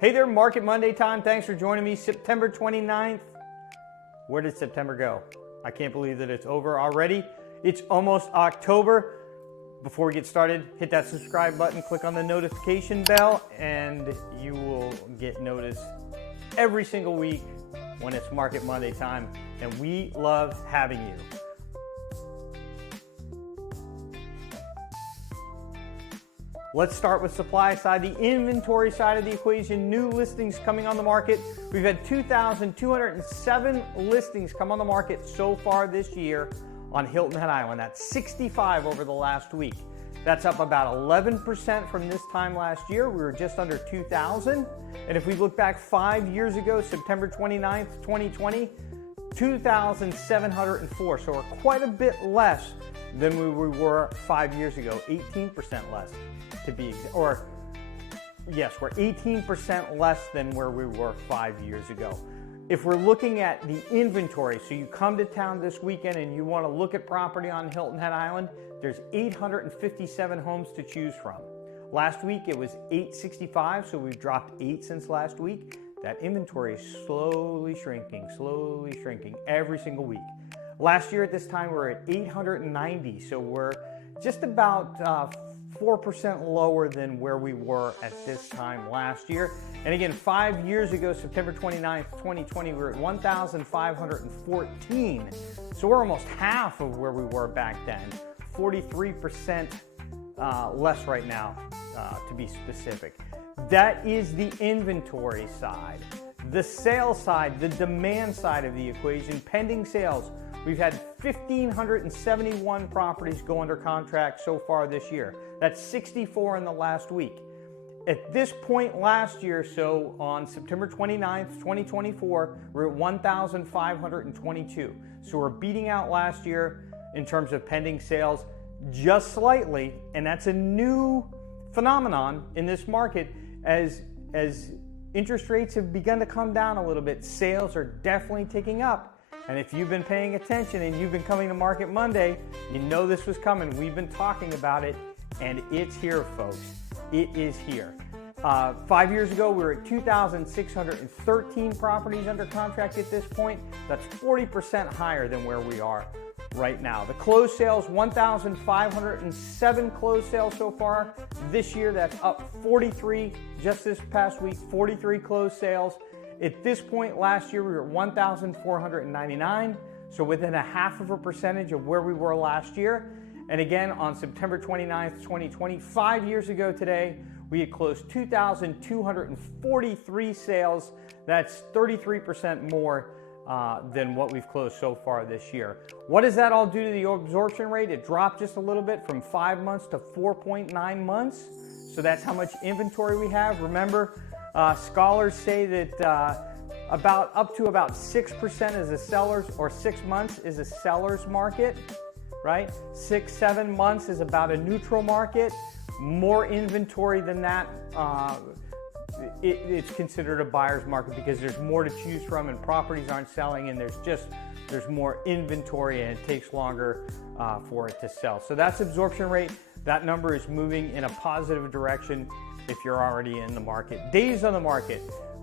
Hey there, Market Monday time. Thanks for joining me. September 29th. Where did September go? I can't believe that it's over already. It's almost October. Before we get started, hit that subscribe button, click on the notification bell, and you will get notice every single week when it's Market Monday time. And we love having you. Let's start with supply side, the inventory side of the equation. New listings coming on the market. We've had 2,207 listings come on the market so far this year on Hilton Head Island. That's 65 over the last week. That's up about 11% from this time last year. We were just under 2,000. And if we look back 5 years ago, September 29th, 2020, 2,704. So we're quite a bit less than we were 5 years ago, 18% less. To be, or yes, we're 18% less than where we were 5 years ago. If we're looking at the inventory, so you come to town this weekend and you want to look at property on Hilton Head Island, there's 857 homes to choose from. Last week it was 865, so we've dropped 8 since last week. That inventory is slowly shrinking every single week. Last year at this time we were at 890, so we're just about 4% lower than where we were at this time last year. And again, 5 years ago, September 29th, 2020, we were at 1,514. So we're almost half of where we were back then. 43% less right now, to be specific. That is the inventory side. The sales side, the demand side of the equation, pending sales. We've had 1,571 properties go under contract so far this year. That's 64 in the last week. At this point last year, so on September 29th, 2024, we're at 1,522. So we're beating out last year in terms of pending sales just slightly, and that's a new phenomenon in this market as interest rates have begun to come down a little bit. Sales are definitely ticking up. And if you've been paying attention and you've been coming to Market Monday, you know this was coming. We've been talking about it, and it's here, folks. It is here. 5 years ago, we were at 2,613 properties under contract at this point. That's 40% higher than where we are right now. The closed sales, 1,507 closed sales so far this year. That's up 43 just this past week, 43 closed sales. At this point last year, we were at 1,499, so within 0.5% of where we were last year. And again, on September 29th, 2020, 5 years ago today, we had closed 2,243 sales. That's 33% more than what we've closed so far this year. What does that all do to the absorption rate? It dropped just a little bit from 5 months to 4.9 months. So that's how much inventory we have. Remember, scholars say that up to about 6% is a seller's, or 6 months is a seller's market, right? 6-7 months is about a neutral market. More inventory than that, it's considered a buyer's market because there's more to choose from and properties aren't selling, and there's more inventory and it takes longer for it to sell. So that's absorption rate. That number is moving in a positive direction if you're already in the market. Days on the market,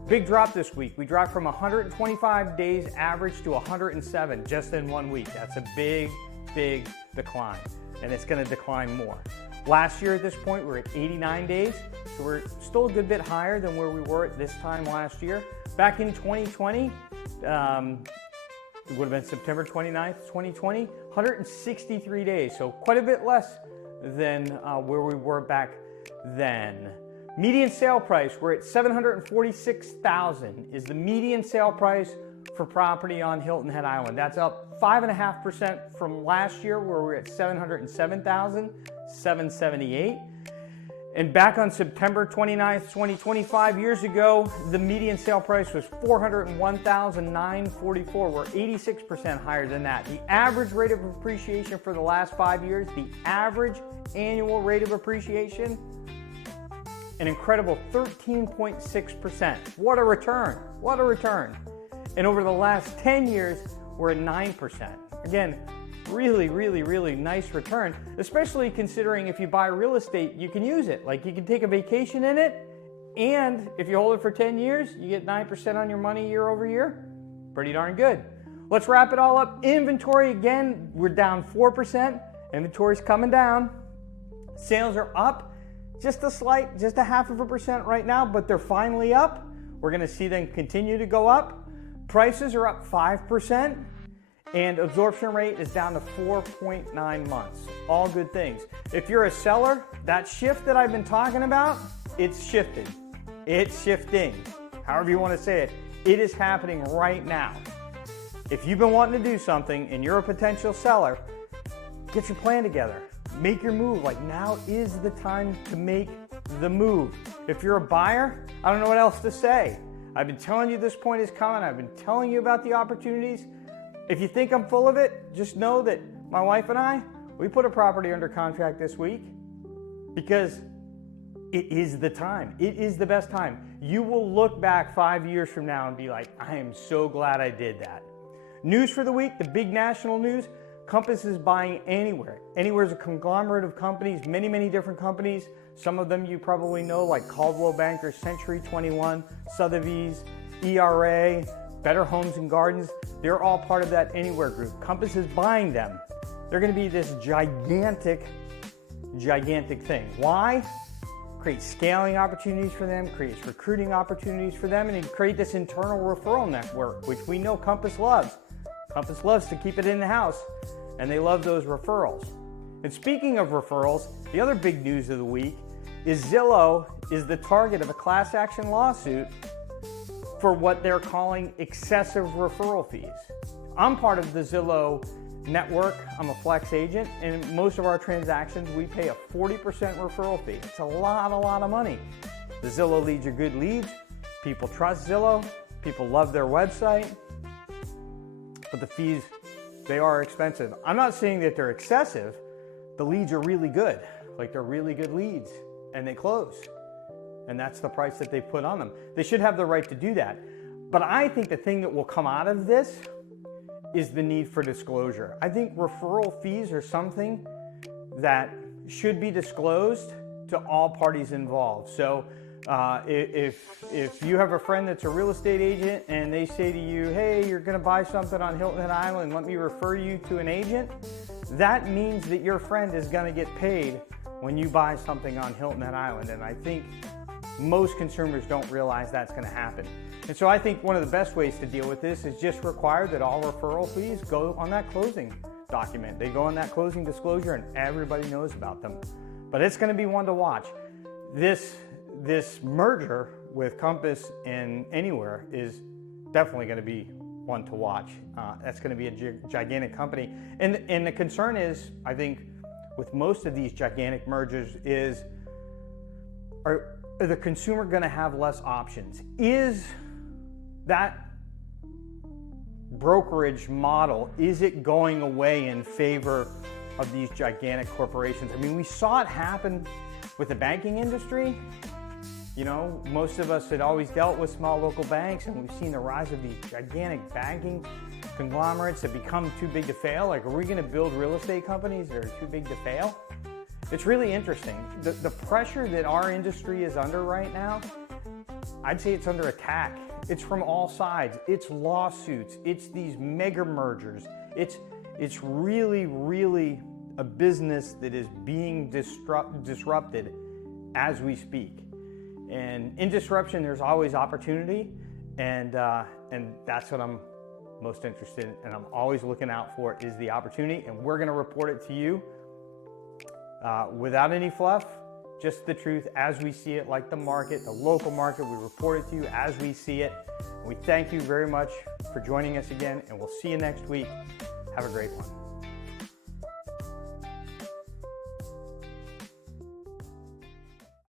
big drop this week. We dropped from 125 days average to 107 just in 1 week. That's a big decline, and it's going to decline more. Last year at this point, we were at 89 days, so we're still a good bit higher than where we were at this time last year. Back in 2020, it would have been September 29th, 2020, 163 days, so quite a bit less than where we were back then. Median sale price, we're at $746,000 is the median sale price for property on Hilton Head Island. That's up 5.5% from last year where we were at $707,778. And back on September 29th, 2025 years ago, the median sale price was $401,944. We're 86% higher than that. The average rate of appreciation for the last 5 years, the average annual rate of appreciation, an incredible 13.6%. What a return, what a return. And over the last 10 years, we're at 9%. Again, really nice return, especially considering if you buy real estate, you can use it. Like you can take a vacation in it And if you hold it for 10 years, you get 9% on your money year over year. Pretty darn good. Let's wrap it all up. Inventory, again, we're down 4%. Inventory's coming down. Sales are up just a 0.5% right now, but they're finally up. We're gonna see them continue to go up. Prices are up 5%, and absorption rate is down to 4.9 months. All good things. If you're a seller, that shift that I've been talking about, it's shifted. It's shifting. However you want to say it, it is happening right now. If you've been wanting to do something and you're a potential seller, get your plan together. Make your move. Like, now is the time to make the move. If you're a buyer, I don't know what else to say. I've been telling you this point is coming. I've been telling you about the opportunities. If you think I'm full of it, just know that my wife and I, we put a property under contract this week because it is the time. It is the best time. You will look back 5 years from now and be like, I am so glad I did that. News for the week, the big national news, Compass is buying Anywhere. Anywhere is a conglomerate of companies, many different companies. Some of them you probably know, like Caldwell Banker, Century 21, Sotheby's, ERA, Better Homes and Gardens. They're all part of that Anywhere group. Compass is buying them. They're going to be this gigantic thing. Why? Create scaling opportunities for them, creates recruiting opportunities for them, and create this internal referral network, which we know Compass loves. Compass loves to keep it in the house, and they love those referrals. And speaking of referrals, the other big news of the week is Zillow is the target of a class action lawsuit for what they're calling excessive referral fees. I'm part of the Zillow network. I'm a flex agent, and in most of our transactions, we pay a 40% referral fee. It's a lot of money. The Zillow leads are good leads. People trust Zillow. People love their website. But the fees, they are expensive. I'm not saying that they're excessive. The leads are really good. Like, they're really good leads, and they close. And that's the price that they put on them. They should have the right to do that. But I think the thing that will come out of this is the need for disclosure. I think referral fees are something that should be disclosed to all parties involved. So if you have a friend that's a real estate agent and they say to you, hey, you're gonna buy something on Hilton Head Island, let me refer you to an agent, that means that your friend is gonna get paid when you buy something on Hilton Head Island. And I think most consumers don't realize that's gonna happen. And so I think one of the best ways to deal with this is just require that all referral fees go on that closing document. They go on that closing disclosure and everybody knows about them. But it's gonna be one to watch. This merger with Compass and Anywhere is definitely gonna be one to watch. That's gonna be a gigantic company. And the concern is, I think, with most of these gigantic mergers is, are the consumer gonna have less options? Is that brokerage model, is it going away in favor of these gigantic corporations? I mean, we saw it happen with the banking industry. You know, most of us had always dealt with small local banks, and we've seen the rise of these gigantic banking conglomerates that become too big to fail. Like, are we gonna build real estate companies that are too big to fail? It's really interesting. The pressure that our industry is under right now, I'd say it's under attack. It's from all sides. It's lawsuits. It's these mega mergers. It's really a business that is being disrupted as we speak. And in disruption, there's always opportunity, and that's what I'm most interested in, and I'm always looking out for, is the opportunity, and we're going to report it to you without any fluff, just the truth as we see it, like the market, the local market. We report it to you as we see it. We thank you very much for joining us again, and we'll see you next week. Have a great one.